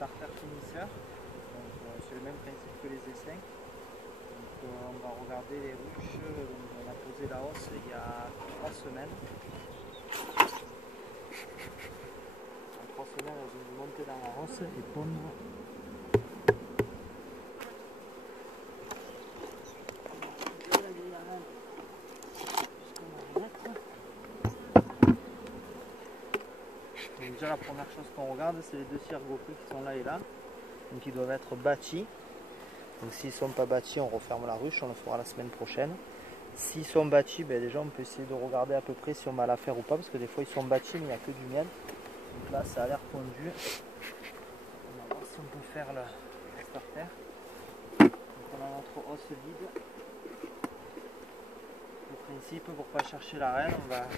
starter finisseur. C'est le même principe que les essaims. On va regarder les ruches. On a posé la hausse il y a 3 semaines. En 3 semaines, elles ont dû monter dans la hausse et pondre. Donc déjà la première chose qu'on regarde, c'est les 2 ciergopus qui sont là et là. Donc ils doivent être bâtis. Donc s'ils ne sont pas bâtis, on referme la ruche, on le fera la semaine prochaine. S'ils sont bâtis, ben déjà on peut essayer de regarder à peu près si on va la faire ou pas, parce que des fois ils sont bâtis mais il n'y a que du miel. Donc là ça a l'air pondu. On va voir si on peut faire le starter. Donc on a notre hausse vide. Le principe, pour ne pas chercher la reine, on va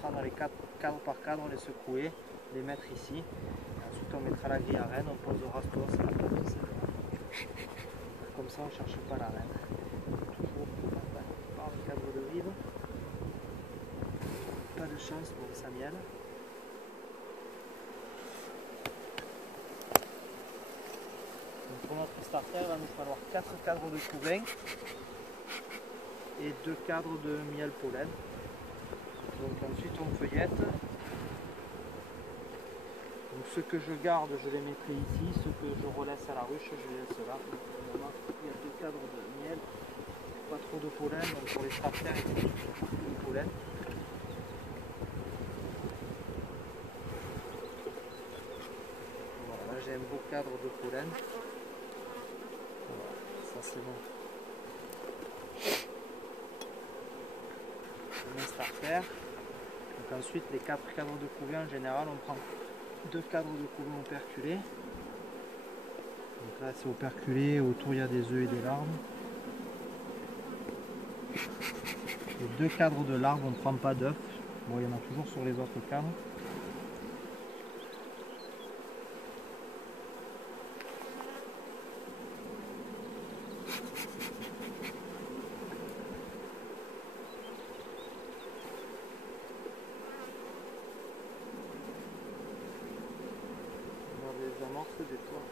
prendre les cadre par cadre, les secouer, les mettre ici. Et ensuite on mettra la grille à reine, on posera ce hausse à la place. Comme ça on ne cherche pas la reine. Toujours par le cadre de rive. Pas de chance pour sa miel. Donc pour notre starter, il va nous falloir 4 cadres de couvain et 2 cadres de miel pollen. Donc ensuite on feuillette. Donc ceux que je garde, je les mettrai ici, ceux que je relaisse à la ruche, je les laisse là. Donc, il y a 2 cadres de miel, pas trop de pollen, donc pour les starters il faut surtout du pollen. Voilà, là j'ai un beau cadre de pollen. Voilà, ça c'est bon. Un starter. Donc ensuite les 4 cadres de couvain en général on prend 2 cadres de couvain operculés. Donc là c'est operculé, autour il y a des œufs et des larves. Les 2 cadres de larves on ne prend pas d'œufs. Bon, il y en a toujours sur les autres cadres. Les amorces des toits.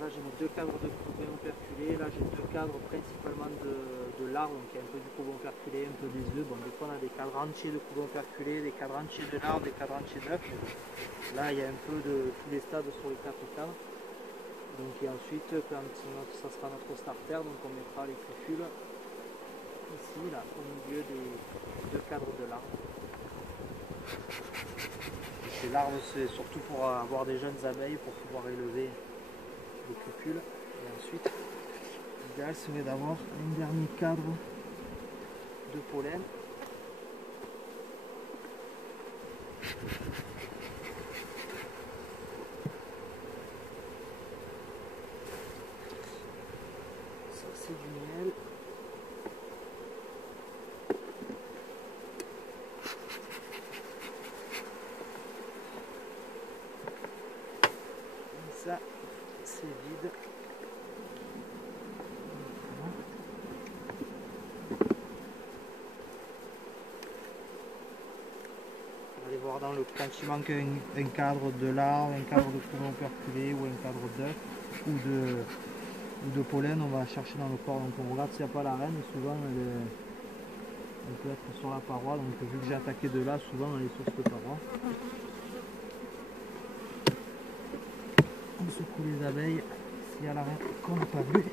Là j'ai mes 2 cadres de couvain operculés, là j'ai 2 cadres principalement de larves, donc il y a un peu du couvain operculé, un peu des œufs. Bon, des fois on a des cadres entiers de couvain operculé, des cadres entiers de larves, des cadres entiers d'œufs. Là il y a un peu de tous les stades sur les 4 cadres. Donc et ensuite quand ça sera notre starter, donc on mettra les cucules ici, là, au milieu des 2 cadres de larves. Et ces larves c'est surtout pour avoir des jeunes abeilles, pour pouvoir élever les cucules. Et ensuite l'idéal serait d'avoir un dernier cadre de pollen. Ça c'est du miel. Et ça c'est vide. Aller voir dans le quand il manque un cadre de larve, un cadre de couvain operculé ou un cadre d'œuf ou de pollen, on va chercher dans le corps. Donc on regarde s'il n'y a pas la reine, et souvent elle peut être sur la paroi, donc vu que j'ai attaqué de là, souvent elle est sur cette paroi. On secoue les abeilles s'il y a la reine qu'on n'a pas vue.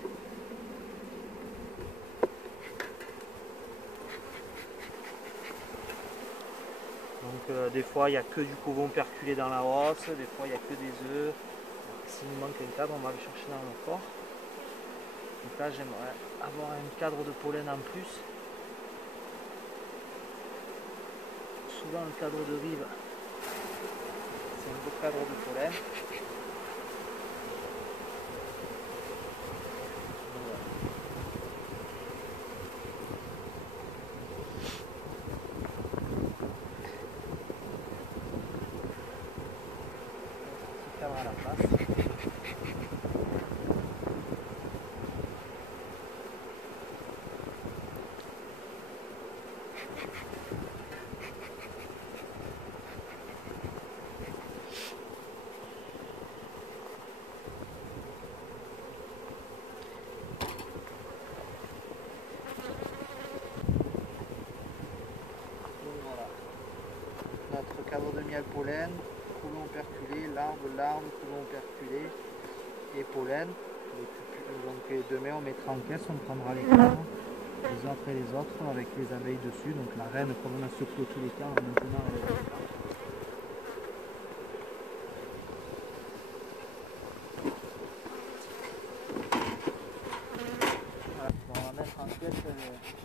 Donc des fois il n'y a que du couvain operculé dans la hausse, des fois il n'y a que des œufs. S'il nous manque un cadre, on va le chercher dans le corps. Donc là j'aimerais avoir un cadre de pollen en plus. Souvent le cadre de rive, c'est un beau cadre de pollen. Voilà. cadre de miel pollen, couvain operculé, larve, larve, couvain operculé et pollen. Donc demain on mettra en caisse, on prendra les cadres les uns après les autres avec les abeilles dessus. Donc la reine, comme on a secoué tous les cadres, maintenant elle est là. Voilà, on va mettre en caisse.